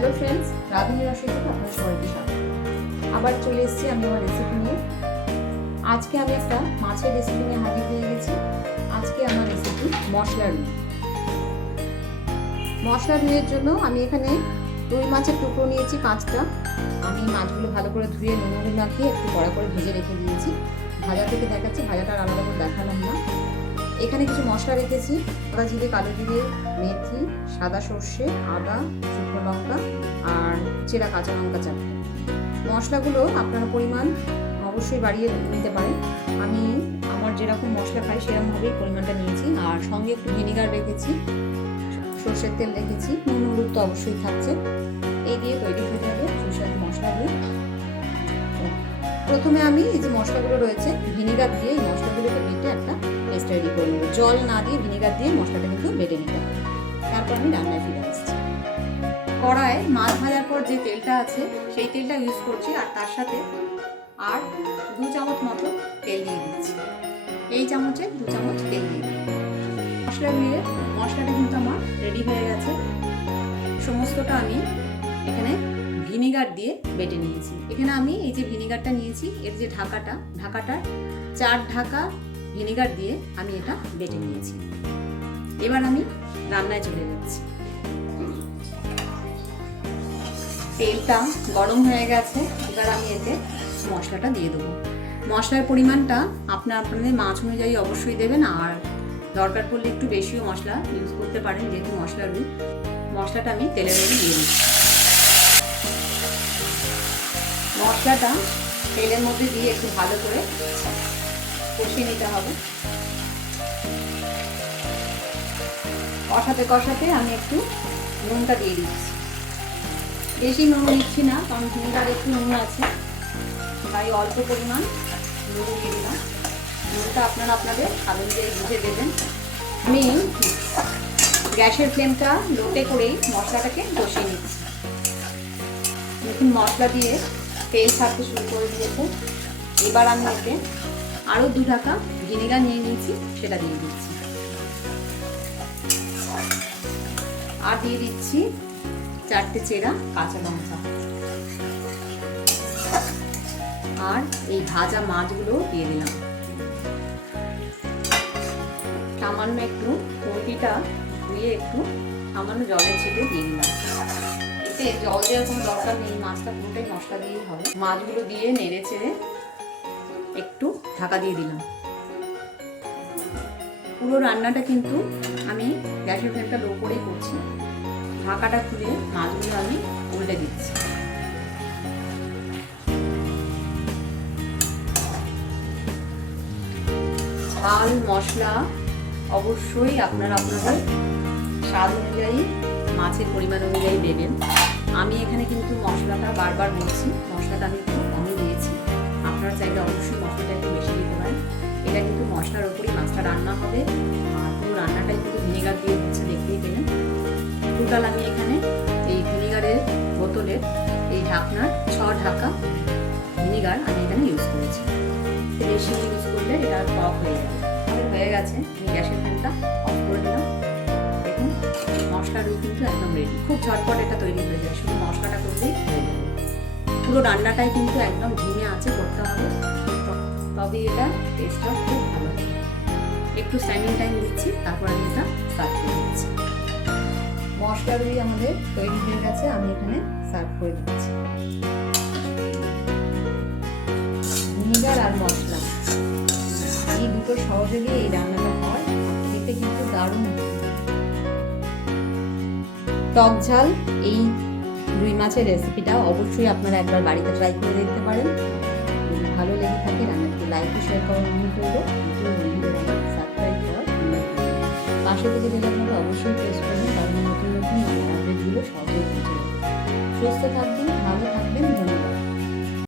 Hello friends রাধুনি থেকে আপনার সবাইকে স্বাগত। আবার চলে এসেছি আমি আমার রেসিপি নিয়ে। আজকে আমি একটা মাছের রেসিপি নিয়ে হাজির হয়ে গেছি। আজকে আমার রেসিপি মশলা রুই। মশলা রুইয়ের জন্য আমি এখানে রুই মাছের টুকরো নিয়েছি পাঁচটা। আমি মাছগুলো ভালো করে ধুয়ে নুন মাখিয়ে একটু কড়া করে ভেজে রেখে দিয়েছি। ভাজা থেকে দেখাচ্ছি, ভাজাটা আলাদা করে দেখালাম না। এখানে কিছু মশলা রেখেছি আদা জিরে, কালো জিরে, মেথি, সাদা সর্ষে, আদা, শুকনো লঙ্কা আর চেরা কাঁচা লঙ্কা চারটে মশলাগুলো আপনারা পরিমাণ অবশ্যই বাড়িয়ে নিতে পারেন। আমি আমার যেরকম মশলা খাই সেরকমভাবেই পরিমাণটা নিয়েছি। আর সঙ্গে একটু ভিনিগার রেখেছি, সর্ষের তেল রেখেছি, নুন হলুদ তো অবশ্যই থাকছে। এই দিয়ে তৈরি হয়ে যাবে সুস্বাদু মশলাগুলো। প্রথমে আমি এই যে মশলাগুলো রয়েছে, ভিনিগার দিয়ে এই মশলাগুলোকে বেটে একটা তৈরি করে নেব জল না দিয়ে, ভিনিগার দিয়ে মশলাটা কিন্তু বেটে নিতে হবে। তারপর আমি রান্নায় ফিরে আসছি। কড়ায় মাছ ভাজার পর যে তেলটা আছে, সেই তেলটা ইউজ করছি আর তার সাথে আর দু চামচ মতো তেল দিয়ে দিচ্ছি। এই চামচে দু চামচ তেল দিয়ে দিই মশলা দিয়ে মশলাটা কিন্তু আমার রেডি হয়ে গেছে। সমস্তটা আমি এখানে ভিনিগার দিয়ে বেটে নিয়েছি। এখানে আমি এই যে ভিনিগারটা নিয়েছি, এর যে ঢাকাটা ঢাকাটা চার ঢাকা ভিনিগার দিয়ে আমি এটা বেটে নিয়েছি। এবার আমি রান্নায় চলে যাচ্ছি। তেলটা গরম হয়ে গেছে এবার আমি এতে মশলাটা দিয়ে দেবো। মশলার পরিমাণটা আপনার আপনাদের মাছ অনুযায়ী অবশ্যই দেবেন আর দরকার পড়লে একটু বেশিও মশলা ইউজ করতে পারেন যেহেতু মশলা রুই মশলাটা আমি তেলের মধ্যে দিয়ে দিচ্ছি। মশলাটা তেলের মধ্যে দিয়ে একটু ভালো করে কষিয়ে নিতে হবে। কষাতে কষাতে আমি একটু নুনটা দিয়ে দিচ্ছি। বেশি নুন দিচ্ছি না, কারণ নুনটার একটু নুন আছে। তাই অল্প পরিমাণ নুন দিয়ে দিলাম। নুনটা আপনারা আপনাদের স্বাদ অনুযায়ী বুঝে দেবেন। আমি গ্যাসের ফ্লেমটা লোটে করেই মশলাটাকে কষিয়ে নিচ্ছি। দেখুন, মশলা দিয়ে তেল ছাড়তে শুরু করে দিয়েছে। এবার আমি এতে আরও দু ঢাকা ভিনেগার নিয়ে নিয়েছি, সেটা দিয়ে দিচ্ছি। আর দিয়ে দিচ্ছি চারটে চেরা কাঁচা লঙ্কা। আর এই ভাজা মাছগুলো দিয়ে দিলাম। সামান্য একটু খুঁটিটা ধুয়ে একটু সামান্য জলের ছিটে দিয়ে দিলাম। এতে জল দেওয়ার কোনো দরকার নেই, মাছটা পুরোটাই মশলা দিয়েই হবে। মাছগুলো দিয়ে নেড়ে চেড়ে একটু ঢাকা দিয়ে দিলাম। পুরো রান্নাটা কিন্তু আমি গ্যাসের ফ্লেমটা লো করেই করছি। ঢাকাটা খুলে মাছগুলো আমি উল্টে দিচ্ছি। ঝাল, মশলা অবশ্যই আপনারা আপনাদের স্বাদ অনুযায়ী, মাছের পরিমাণ অনুযায়ী দেবেন। আমি এখানে কিন্তু মশলাটা বারবার বলছি, মশলাটা আমি একটু কমই দিয়েছি। আপনারা চাইলে রান্না হবে। আর পুরো রান্নাটাই কিন্তু ভিনেগার দিয়ে হচ্ছে দেখতেই পেলেন টোটাল আমি এখানে এই ভিনিগারের বোতলের এই ঢাকনার ছ ঢাকা ভিনিগার আমি এখানে ইউজ করেছি। বেশি ইউজ করলে এটা টক হয়ে যাবে। আমাদের হয়ে গেছে। আমি গ্যাসের ফ্লেমটা অফ করে দিলাম। দেখুন মশলা রুই কিন্তু একদম রেডি খুব ঝটপট এটা তৈরি হয়ে যায়। শুধু মশলাটা করলেই হয়ে যাবে। পুরো রান্নাটাই কিন্তু একদম ধিমে আছে, করতে হবে। তবে এটা টেস্টটা খুব ভালো একটু স্ট্যান্ডিং টাইম দিচ্ছি, তারপর আমি এটা সার্ভ করে দিচ্ছি। মশলা রুই আমাদের তৈরি হয়ে গেছে, আমি এখানে সার্ভ করে দিচ্ছি। ভিনিগার আর মশলা। এই দুটো সহযোগে এই রান্নাটা হয় খেতে কিন্তু দারুণ টক ঝাল, এই রুই মাছের রেসিপিটা অবশ্যই আপনারা একবার বাড়িতে ট্রাই করে দেখতে পারেন। ভালো লেগে থাকে রান্নাটি লাইক শেয়ার করার অনুরোধ করব পাশে থেকে যেটা আপনারা অবশ্যই প্রেস করবেন, কারণ নতুন নতুন আপডেটগুলো সহজেই যাবে। সুস্থ থাকবেন